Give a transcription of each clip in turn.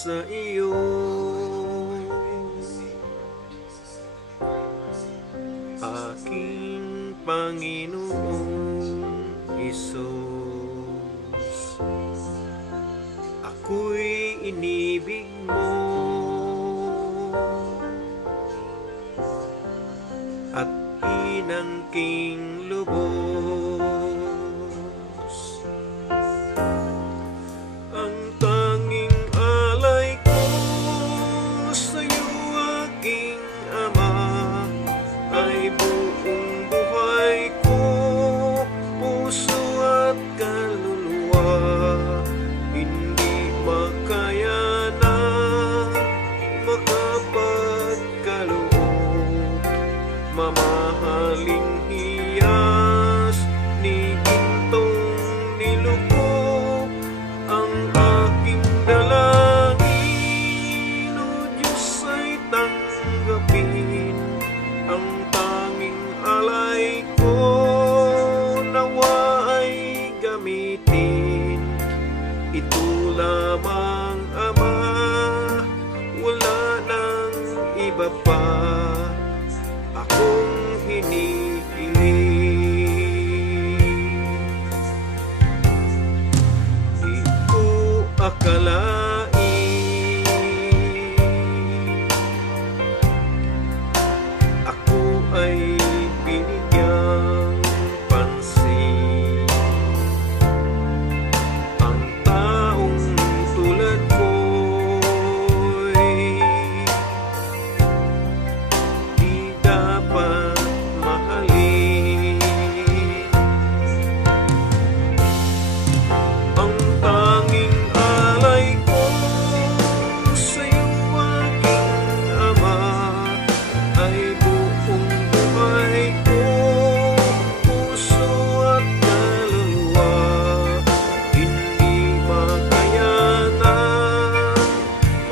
sa iyo, aking Panginoong Hesus. Ako'y inibig mo at inangking lubos. Ang tanging alay ko sa'yo, aking Ama, ay buong buhay ko, puso at kaluluwa. Hindi makaya na makapagkaloob, mamahaling hiyas ni gintong nilukop. Ang aking dalangin, O Diyos, ay tanggapin. Ang tanging alay ko, nawa ay gamitin. Ito lamang, Ama, wala nang iba pa akong hinihiling. Di ko akalain ako ay binigyang pansin. Ang taong tulad ko'y di dapat mahalin. Ang tanging alay ko sa'yo, aking Ama, ay buong buhay ko, puso at kaluluwa. Hindi makayanan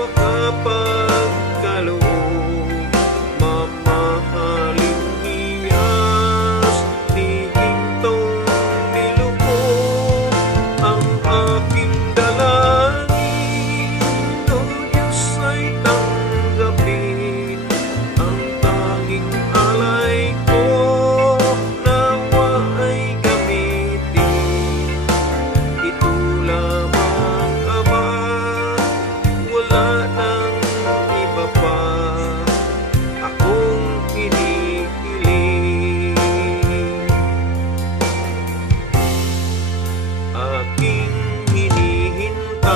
makapagkaloob, mamahaling hiyas ni gintong nilukop. Ang aking dalangin, O Diyos, ay tanggapin. Ang tanging alay ko, nawa ay gamitin. Ito lamang, Ama, wala nang iba pa akong hinihiling. Aking hinihintay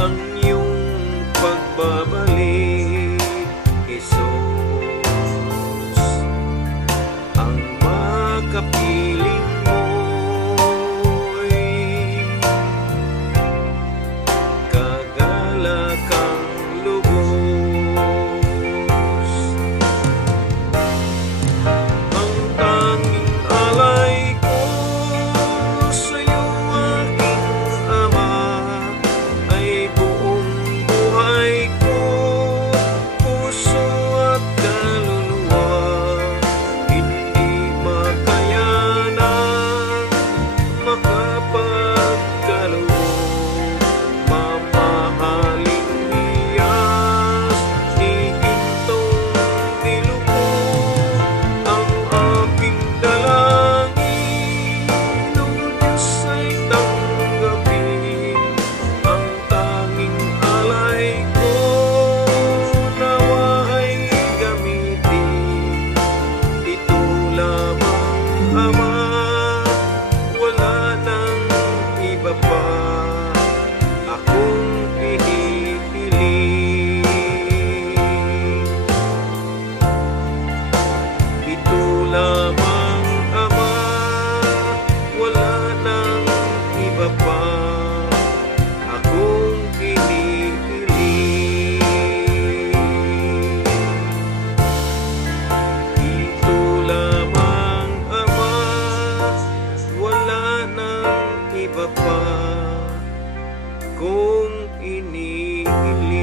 ang iyong pagbabalik, Jesus. Ang makapiling mo'y kagalakang lubos. Ang tanging alay ko sa'yo, aking Ama, ay buong buhay ko, puso at kaluluwa. Hindi makayanan makapagkaloob, mamahaling hiyas ni gintong nilukop. Ang aking dalangin, O Diyos, ay tanggapin. Ang tanging alay ko, nawa ay gamitin. Ito lamang, Ama, wala nang iba pa akong hinihiling. Ito lamang, Ama, wala nang iba pa akong hinihiling. Ito lamang, Ama, wala nang iba pa kung inihiling.